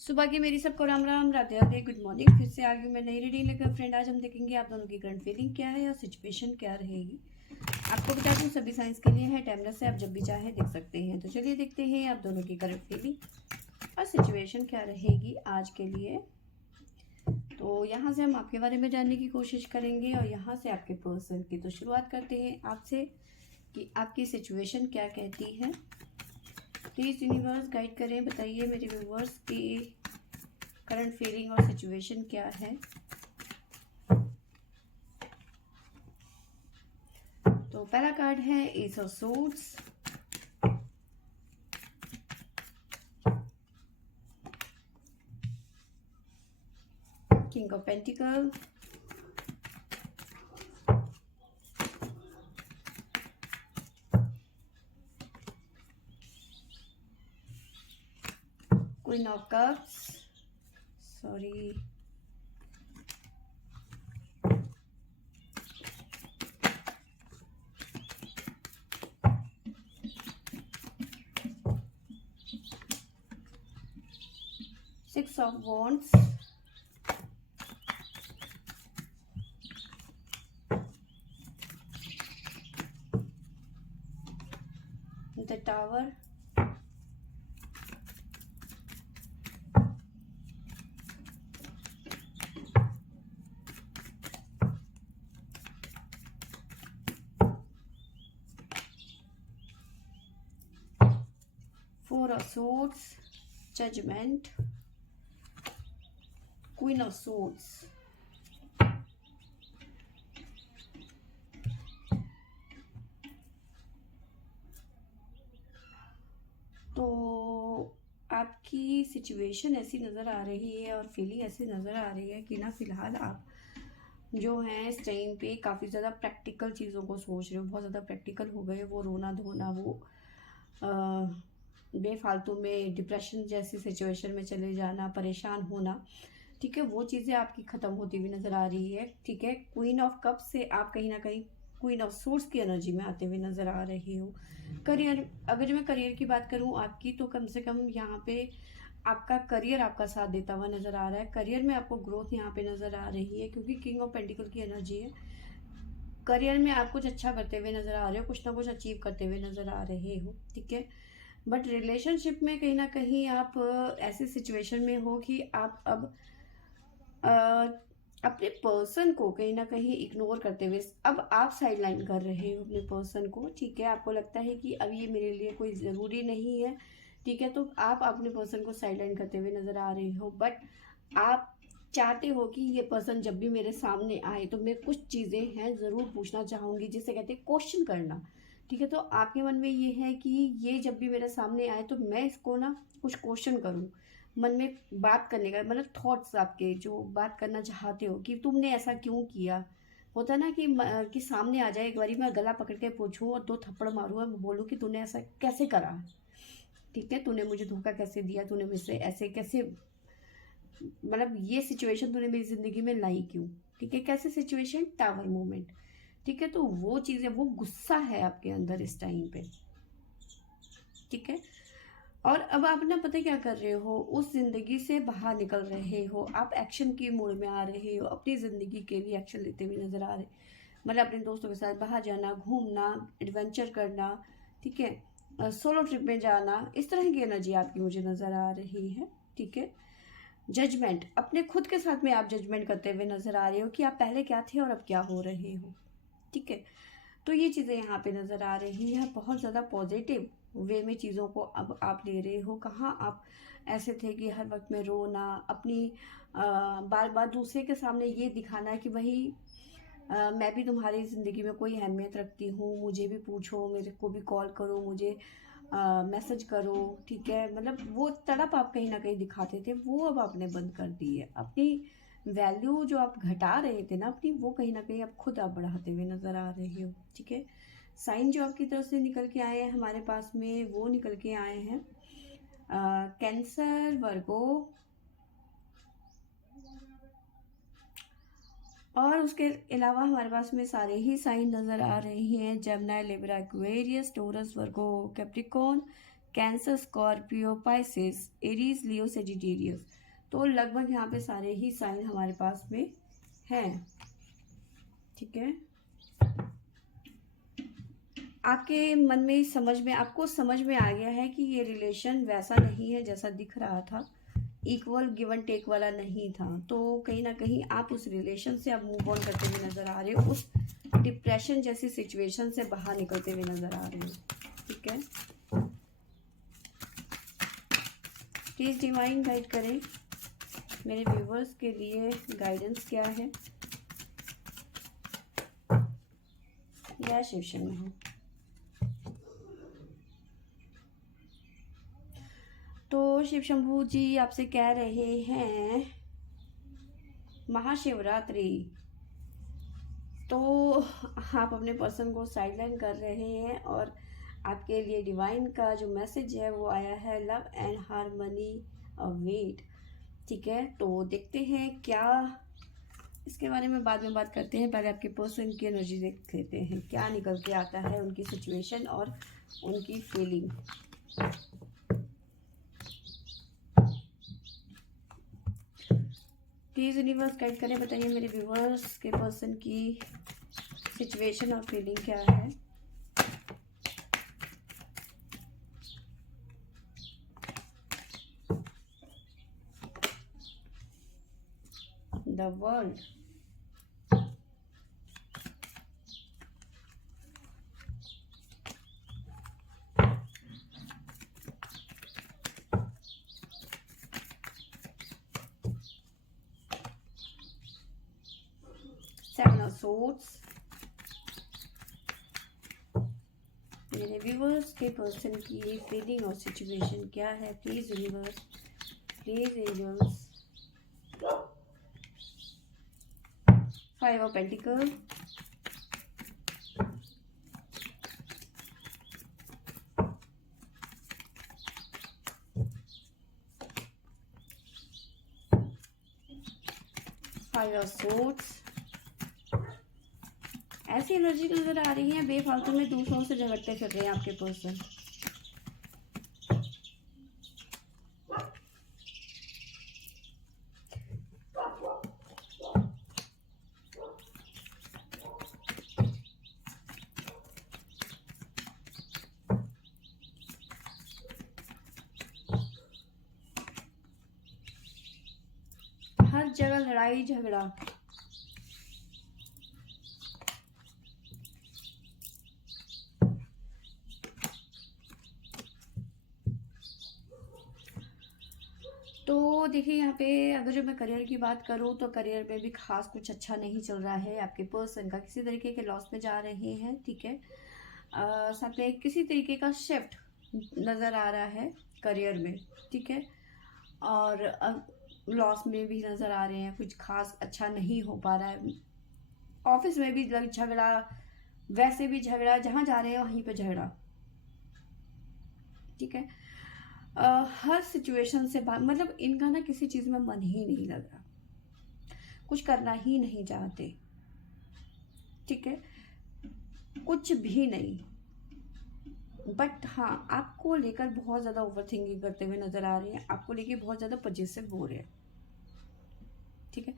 सुबह की मेरी सबको राम राम, राधे राधे, गुड मॉर्निंग। फिर से आ गई मैं नई रीडिंग लेकर फ्रेंड। आज हम देखेंगे आप दोनों की करंट फीलिंग क्या है और सिचुएशन क्या रहेगी। आपको बता दूं सभी साइंस के लिए है, टाइमलेस से आप जब भी चाहे देख सकते हैं। तो चलिए देखते हैं आप दोनों की करंट फीलिंग और सिचुएशन क्या रहेगी आज के लिए। तो यहाँ से हम आपके बारे में जानने की कोशिश करेंगे और यहाँ से आपके पर्सन की। तो शुरुआत करते हैं आपसे कि आपकी सिचुएशन क्या कहती है। प्लीज़ यूनिवर्स गाइड करें, बताइए मेरे व्यूवर्स की करंट फीलिंग और सिचुएशन क्या है। तो पहला कार्ड है S of swords, king of pentacle, queen of cups, sorry, 6 of wands, the tower, four of swords, judgment, queen of swords। तो आपकी सिचुएशन ऐसी नज़र आ रही है और फीलिंग ऐसी नज़र आ रही है कि ना फिलहाल आप जो हैं इस टाइम पे काफ़ी ज़्यादा प्रैक्टिकल चीज़ों को सोच रहे हो, बहुत ज़्यादा प्रैक्टिकल हो गए। वो रोना धोना, वो बेफालतू में डिप्रेशन जैसी सिचुएशन में चले जाना, परेशान होना, ठीक है, वो चीज़ें आपकी ख़त्म होती हुई नज़र आ रही है। ठीक है, क्वीन ऑफ कप से आप कहीं ना कहीं क्वीन ऑफ सोर्स की एनर्जी में आते हुए नज़र आ रही हो। करियर, अगर मैं करियर की बात करूँ आपकी, तो कम से कम यहाँ पे आपका करियर आपका साथ देता हुआ नज़र आ रहा है। करियर में आपको ग्रोथ यहाँ पे नज़र आ रही है, क्योंकि किंग ऑफ पेंटिकल की एनर्जी है। करियर में आप कुछ अच्छा करते हुए नज़र आ रहे हो, कुछ ना कुछ अचीव करते हुए नज़र आ रहे हो, ठीक है। बट रिलेशनशिप में कहीं ना कहीं आप ऐसी सिचुएशन में हो कि आप अब अ, अपने पर्सन को कहीं ना कहीं इग्नोर करते हुए अब आप साइडलाइन कर रहे हो अपने पर्सन को, ठीक है। आपको लगता है कि अब ये मेरे लिए कोई ज़रूरी नहीं है, ठीक है। तो आप अपने पर्सन को साइडलाइन करते हुए नज़र आ रहे हो। बट आप चाहते हो कि ये पर्सन जब भी मेरे सामने आए तो मैं कुछ चीज़ें हैं ज़रूर पूछना चाहूँगी, जिसे कहते हैं क्वेश्चन करना, ठीक है। तो आपके मन में ये है कि ये जब भी मेरे सामने आए तो मैं इसको ना कुछ क्वेश्चन करूँ, मन में बात करने का मतलब थॉट्स आपके जो बात करना चाहते हो कि तुमने ऐसा क्यों किया। होता है ना कि कि सामने आ जाए, एक बारी मैं गला पकड़ के पूछूं और दो थप्पड़ मारूं और बोलूं कि तूने ऐसा कैसे करा, ठीक है, तूने मुझे धोखा कैसे दिया, तूने मुझसे ऐसे कैसे, मतलब ये सिचुएशन तूने मेरी जिंदगी में लाई क्यों, ठीक है। कैसे सिचुएशन, टावर मोमेंट, ठीक है। तो वो चीज़ें, वो गुस्सा है आपके अंदर इस टाइम पे, ठीक है। और अब आप ना पता क्या कर रहे हो, उस जिंदगी से बाहर निकल रहे हो, आप एक्शन की मोड में आ रहे हो, अपनी जिंदगी के लिए एक्शन लेते हुए नजर आ रहे, मतलब अपने दोस्तों के साथ बाहर जाना, घूमना, एडवेंचर करना, ठीक है, सोलो ट्रिप में जाना, इस तरह की एनर्जी आपकी मुझे नजर आ रही है, ठीक है। जजमेंट, अपने खुद के साथ में आप जजमेंट करते हुए नजर आ रहे हो कि आप पहले क्या थे और अब क्या हो रहे हो, ठीक है। तो ये चीज़ें यहाँ पे नज़र आ रही है, बहुत ज़्यादा पॉजिटिव वे में चीज़ों को अब आप ले रहे हो। कहाँ आप ऐसे थे कि हर वक्त में रोना, अपनी बार बार दूसरे के सामने ये दिखाना कि भाई मैं भी तुम्हारी ज़िंदगी में कोई अहमियत रखती हूँ, मुझे भी पूछो, मेरे को भी कॉल करो, मुझे मैसेज करो, ठीक है। मतलब वो तड़प आप कहीं ना कहीं दिखाते थे, वो अब आपने बंद कर दी है। अपनी वैल्यू जो आप घटा रहे थे ना अपनी, वो कहीं ना कहीं आप खुद आप बढ़ाते हुए नज़र आ रहे हो, ठीक है। साइन जो आपकी तरफ से निकल के आए हैं हमारे पास में, वो निकल के आए हैं कैंसर, वर्गो, और उसके अलावा हमारे पास में सारे ही साइन नज़र आ रहे हैं, Gemini, Libra, Aquarius, Taurus, Virgo, Capricorn, Cancer, Scorpio, Pisces, Aries, Leo, Sagittarius. तो लगभग यहाँ पे सारे ही साइन हमारे पास में हैं। ठीक है, आपके मन में आपको समझ में आ गया है कि ये रिलेशन वैसा नहीं है जैसा दिख रहा था, इक्वल गिव एंड टेक वाला नहीं था। तो कहीं ना कहीं आप उस रिलेशन से अब मूव ऑन करते हुए नजर आ रहे हो, उस डिप्रेशन जैसी सिचुएशन से बाहर निकलते हुए नजर आ रहे हो। ठीक है, प्लीज डिवाइन गाइड करें मेरे व्यूवर्स के लिए, गाइडेंस क्या है। जय शिव शंकर। तो शिव शंभू जी आपसे कह रहे हैं महाशिवरात्रि, तो आप अपने पर्सन को साइडलाइन कर रहे हैं और आपके लिए डिवाइन का जो मैसेज है वो आया है, लव एंड हार्मनी अवेट। ठीक है, तो देखते हैं क्या, इसके बारे में बाद में बात करते हैं, पहले आपके पर्सन की एनर्जी देख लेते हैं क्या निकल के आता है, उनकी सिचुएशन और उनकी फीलिंग। प्लीज यूनिवर्स गाइड करें, बताइए मेरे व्यूवर्स के पर्सन की सिचुएशन और फीलिंग क्या है। The world, seven of swords, मेरे व्यूवर्स के पर्सन की फीलिंग और सिचुएशन क्या है। Please universe, please angels. Five of pentacle, five of swords. ऐसी एनर्जी नजर आ रही है बेफालतू में दूसरों से झगड़ते फिर रहे हैं आपके पर्सन। हर जगह लड़ाई झगड़ा, तो देखिए यहाँ पे अगर जो मैं करियर की बात करूँ तो करियर में भी खास कुछ अच्छा नहीं चल रहा है आपके पर्सन का, किसी तरीके के लॉस में जा रहे हैं। ठीक है, साथ में किसी तरीके का शिफ्ट नज़र आ रहा है करियर में। ठीक है, और लॉस में भी नज़र आ रहे हैं, कुछ खास अच्छा नहीं हो पा रहा है। ऑफिस में भी झगड़ा, वैसे भी झगड़ा, जहाँ जा रहे हैं वहीं पे झगड़ा। ठीक है, हर सिचुएशन से मतलब इनका ना किसी चीज़ में मन ही नहीं लग रहा, कुछ करना ही नहीं चाहते। ठीक है, कुछ भी नहीं, बट हाँ आपको लेकर बहुत ज़्यादा ओवर थिंकिंग करते हुए नज़र आ रहे हैं, आपको लेकर बहुत ज़्यादा पॉजिटिव हो रहे हैं। ठीक है,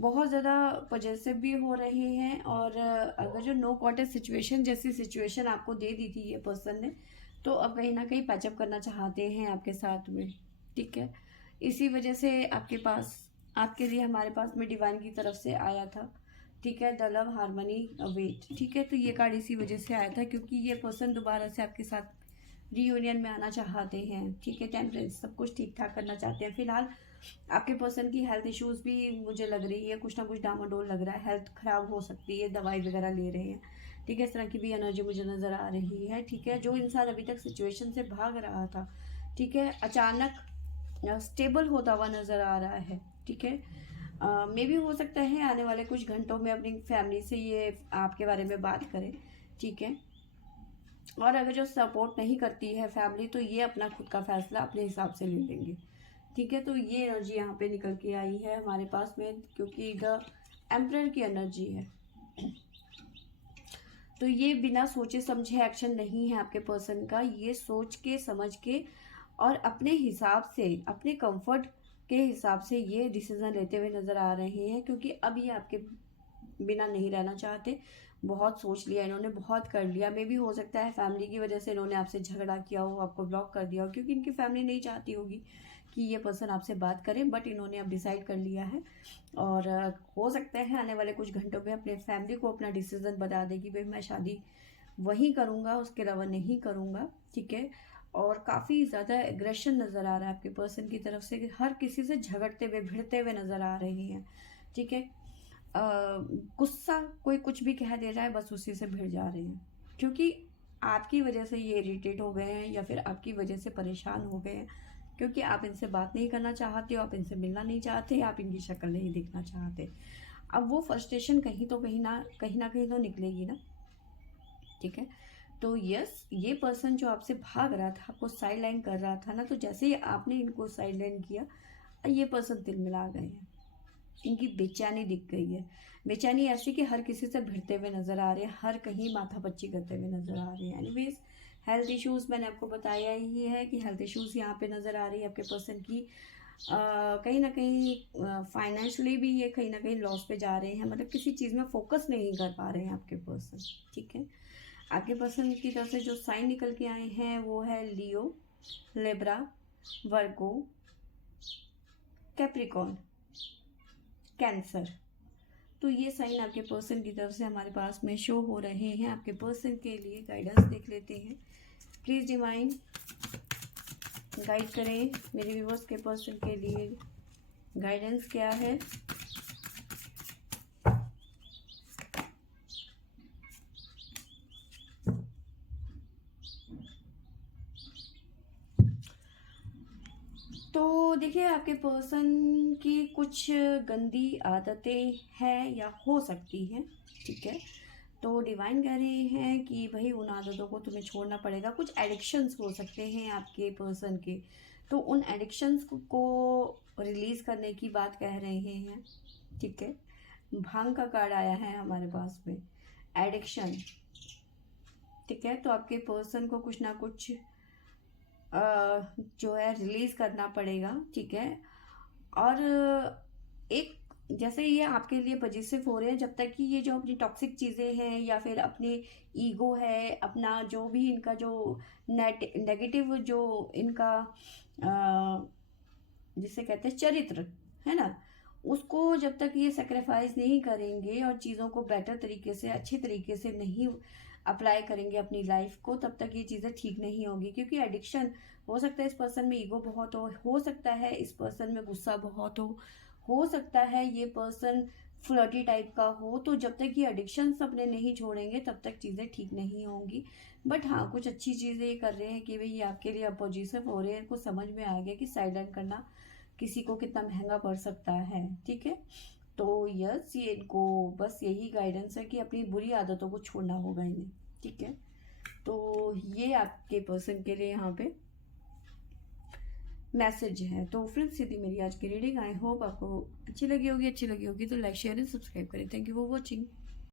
बहुत ज़्यादा पॉजिटिव भी हो रहे हैं। और अगर जो नो कॉन्टेक्ट सिचुएशन जैसी सिचुएशन आपको दे दी थी ये पर्सन ने, तो अब कहीं ना कहीं पैचअप करना चाहते हैं आपके साथ में। ठीक है, इसी वजह से आपके लिए हमारे पास में डिवाइन की तरफ से आया था। ठीक है, द लव हार्मनी अवेट। ठीक है, तो ये कार्ड इसी वजह से आया था क्योंकि ये पर्सन दोबारा से आपके साथ रीयूनियन में आना चाहते हैं। ठीक है, टेम्परेचर सब कुछ ठीक ठाक करना चाहते हैं। फिलहाल आपके पर्सन की हेल्थ इश्यूज भी मुझे लग रही है, कुछ ना कुछ डामाडोल लग रहा है, हेल्थ खराब हो सकती है, दवाई वगैरह ले रहे हैं। ठीक है, इस तरह की भी एनर्जी मुझे नज़र आ रही है। ठीक है, जो इंसान अभी तक सिचुएशन से भाग रहा था, ठीक है, अचानक स्टेबल होता हुआ नज़र आ रहा है। ठीक है, मे भी हो सकता है आने वाले कुछ घंटों में अपनी फैमिली से ये आपके बारे में बात करें। ठीक है, और अगर जो सपोर्ट नहीं करती है फैमिली, तो ये अपना खुद का फैसला अपने हिसाब से ले लेंगे। ठीक है, तो ये एनर्जी यहाँ पे निकल के आई है हमारे पास में, क्योंकि द एम्परर की एनर्जी है। तो ये बिना सोचे समझे एक्शन नहीं है आपके पर्सन का, ये सोच के समझ के और अपने हिसाब से, अपने कंफर्ट के हिसाब से ये डिसीजन लेते हुए नज़र आ रहे हैं, क्योंकि अब ये आपके बिना नहीं रहना चाहते। बहुत सोच लिया इन्होंने, बहुत कर लिया। मे भी हो सकता है फैमिली की वजह से इन्होंने आपसे झगड़ा किया हो, आपको ब्लॉक कर दिया हो, क्योंकि इनकी फैमिली नहीं चाहती होगी कि ये पर्सन आपसे बात करे, बट इन्होंने अब डिसाइड कर लिया है। और हो सकता है आने वाले कुछ घंटों में अपने फैमिली को अपना डिसीजन बता दे कि भाई मैं शादी वही करूँगा, उसके अलावा नहीं करूँगा, ठीक है। और काफ़ी ज़्यादा एग्रेशन नज़र आ रहा है आपके पर्सन की तरफ से, हर किसी से झगड़ते हुए भिड़ते हुए नज़र आ रहे हैं, ठीक है। गुस्सा, कोई कुछ भी कह दे रहा है बस उसी से भिड़ जा रहे हैं, क्योंकि आपकी वजह से ये इरिटेट हो गए हैं या फिर आपकी वजह से परेशान हो गए हैं, क्योंकि आप इनसे बात नहीं करना चाहते हो, आप इनसे मिलना नहीं चाहते, आप इनकी शक्ल नहीं देखना चाहते। अब वो फ्रस्ट्रेशन कहीं ना कहीं तो निकलेगी ना, ठीक है। तो यस, ये पर्सन जो आपसे भाग रहा था, आपको साइड लाइन कर रहा था ना, तो जैसे ही आपने इनको साइड लाइन किया, ये पर्सन तिलमिला गए हैं। इनकी बेचैनी दिख गई है। बेचैनी ऐसी कि हर किसी से भिड़ते हुए नज़र आ रहे हैं, हर कहीं माथापच्ची करते हुए नज़र आ रहे हैं। एनीवेज, हेल्थ इश्यूज़ मैंने आपको बताया ही है कि हेल्थ इश्यूज़ यहाँ पे नज़र आ रही है आपके पर्सन की। कहीं ना कहीं फाइनेंशियली भी ये कहीं ना कहीं लॉस पे जा रहे हैं, मतलब किसी चीज़ में फोकस नहीं कर पा रहे हैं आपके पर्सन, ठीक है। आपके पर्सन की तरफ से जो साइन निकल के आए हैं वो है लियो, लिब्रा, वर्गो, कैप्रिकॉन, कैंसर। तो ये साइन आपके पर्सन की तरफ से हमारे पास में शो हो रहे हैं। आपके पर्सन के लिए गाइडेंस देख लेते हैं। प्लीज़ डिवाइन गाइड करें मेरे व्यूअर्स के पर्सन के लिए, गाइडेंस क्या है। तो देखिए, आपके पर्सन की कुछ गंदी आदतें हैं या हो सकती हैं, ठीक है। तो डिवाइन कह रहे हैं कि भाई उन आदतों को तुम्हें छोड़ना पड़ेगा। कुछ एडिक्शंस हो सकते हैं आपके पर्सन के, तो उन एडिक्शंस को रिलीज़ करने की बात कह रहे हैं, ठीक है। भांग का कार्ड आया है हमारे पास में, एडिक्शन, ठीक है। तो आपके पर्सन को कुछ ना कुछ जो है रिलीज़ करना पड़ेगा, ठीक है। और एक, जैसे ये आपके लिए पॉजिटिव हो रहे हैं, जब तक कि ये जो अपनी टॉक्सिक चीज़ें हैं या फिर अपने ईगो है, अपना जो भी इनका जो नेगेटिव जो इनका जिसे कहते हैं चरित्र है ना, उसको जब तक ये सेक्रीफाइस नहीं करेंगे और चीज़ों को बेटर तरीके से, अच्छे तरीके से नहीं अप्लाई करेंगे अपनी लाइफ को, तब तक ये चीज़ें ठीक नहीं होगी। क्योंकि एडिक्शन, हो सकता है इस पर्सन में ईगो बहुत हो सकता है इस पर्सन में गुस्सा बहुत हो सकता है ये पर्सन फ्लर्टी टाइप का हो। तो जब तक ये एडिक्शन अपने नहीं छोड़ेंगे तब तक चीज़ें ठीक नहीं होंगी। बट हाँ, कुछ अच्छी चीज़ें ये कर रहे हैं कि भाई ये आपके लिए पॉजिटिव हो रहे हैं। इनको समझ में आ गया कि साइलेंट करना किसी को कितना महंगा पड़ सकता है, ठीक है। तो यस, ये इनको बस यही गाइडेंस है कि अपनी बुरी आदतों को छोड़ना होगा इन्हें, ठीक है। तो ये आपके पर्सन के लिए यहाँ पे मैसेज है। तो फ्रेंड्स, ये थी मेरी आज की रीडिंग। आई होप आपको अच्छी लगी होगी तो लाइक शेयर एंड सब्सक्राइब करें। Thank you for watching.